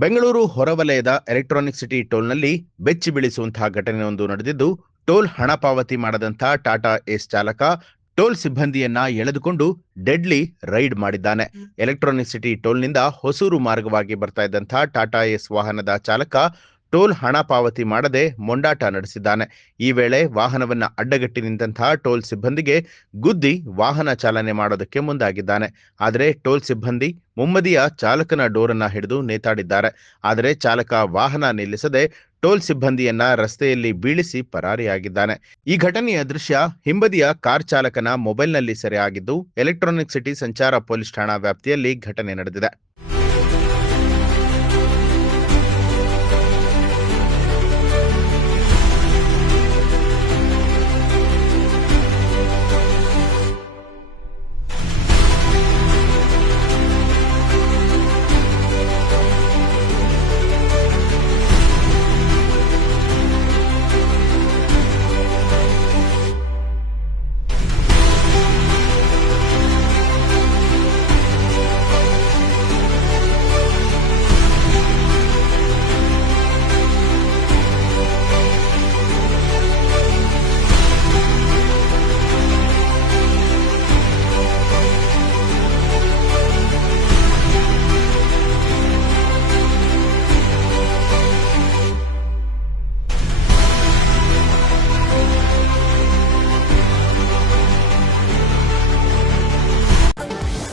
ಬೆಂಗಳೂರು ಹೊರವಲಯದ electronic city ಟೋಲ್ನಲ್ಲಿ ಬೆಚ್ಚಿ ಬೀಳಿಸುವಂತಹ ಘಟನೆಯೊಂದು ನಡೆದಿದ್ದು, ಟೋಲ್ ಹಣ ಪಾವತಿ ಮಾಡದಂಥ ಟಾಟಾ ಏಸ್ ಚಾಲಕ ಟೋಲ್ ಸಿಬ್ಬಂದಿಯನ್ನ ಎಳೆದುಕೊಂಡು ಡೆಡ್ಲಿ ರೈಡ್ ಮಾಡಿದ್ದಾನೆ. ಎಲೆಕ್ಟ್ರಾನಿಕ್ ಸಿಟಿ ಟೋಲ್ನಿಂದ ಹೊಸೂರು ಮಾರ್ಗವಾಗಿ ಬರ್ತಾ ಇದ್ದಂಥ ಟಾಟಾ ಏಸ್ ವಾಹನದ ಚಾಲಕ ಟೋಲ್ ಹಣ ಪಾವತಿ ಮಾಡದೆ ಮೊಂಡಾಟ ನಡೆಸಿದ್ದಾನೆ. ಈ ವೇಳೆ ವಾಹನವನ್ನ ಅಡ್ಡಗಟ್ಟಿ ನಿಂತಹ ಟೋಲ್ ಸಿಬ್ಬಂದಿಗೆ ಗುದ್ದಿ ವಾಹನ ಚಾಲನೆ ಮಾಡೋದಕ್ಕೆ ಮುಂದಾಗಿದ್ದಾನೆ. ಆದರೆ ಟೋಲ್ ಸಿಬ್ಬಂದಿ ಮುಮ್ಮದಿಯ ಚಾಲಕನ ಡೋರನ್ನ ಹಿಡಿದು ನೇತಾಡಿದ್ದಾರೆ. ಆದರೆ ಚಾಲಕ ವಾಹನ ನಿಲ್ಲಿಸದೆ ಟೋಲ್ ಸಿಬ್ಬಂದಿಯನ್ನ ರಸ್ತೆಯಲ್ಲಿ ಬೀಳಿಸಿ ಪರಾರಿಯಾಗಿದ್ದಾನೆ. ಈ ಘಟನೆಯ ದೃಶ್ಯ ಹಿಂಬದಿಯ ಕಾರ್ ಚಾಲಕನ ಮೊಬೈಲ್ನಲ್ಲಿ ಸೆರೆಯಾಗಿದ್ದು, ಎಲೆಕ್ಟ್ರಾನಿಕ್ ಸಿಟಿ ಸಂಚಾರ ಪೊಲೀಸ್ ಠಾಣಾ ವ್ಯಾಪ್ತಿಯಲ್ಲಿ ಘಟನೆ ನಡೆದಿದೆ.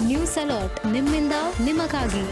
ನ್ಯೂಸ್ ಅಲರ್ಟ್ ನಿಮ್ಮಿಂದ ನಿಮಗಾಗಿ.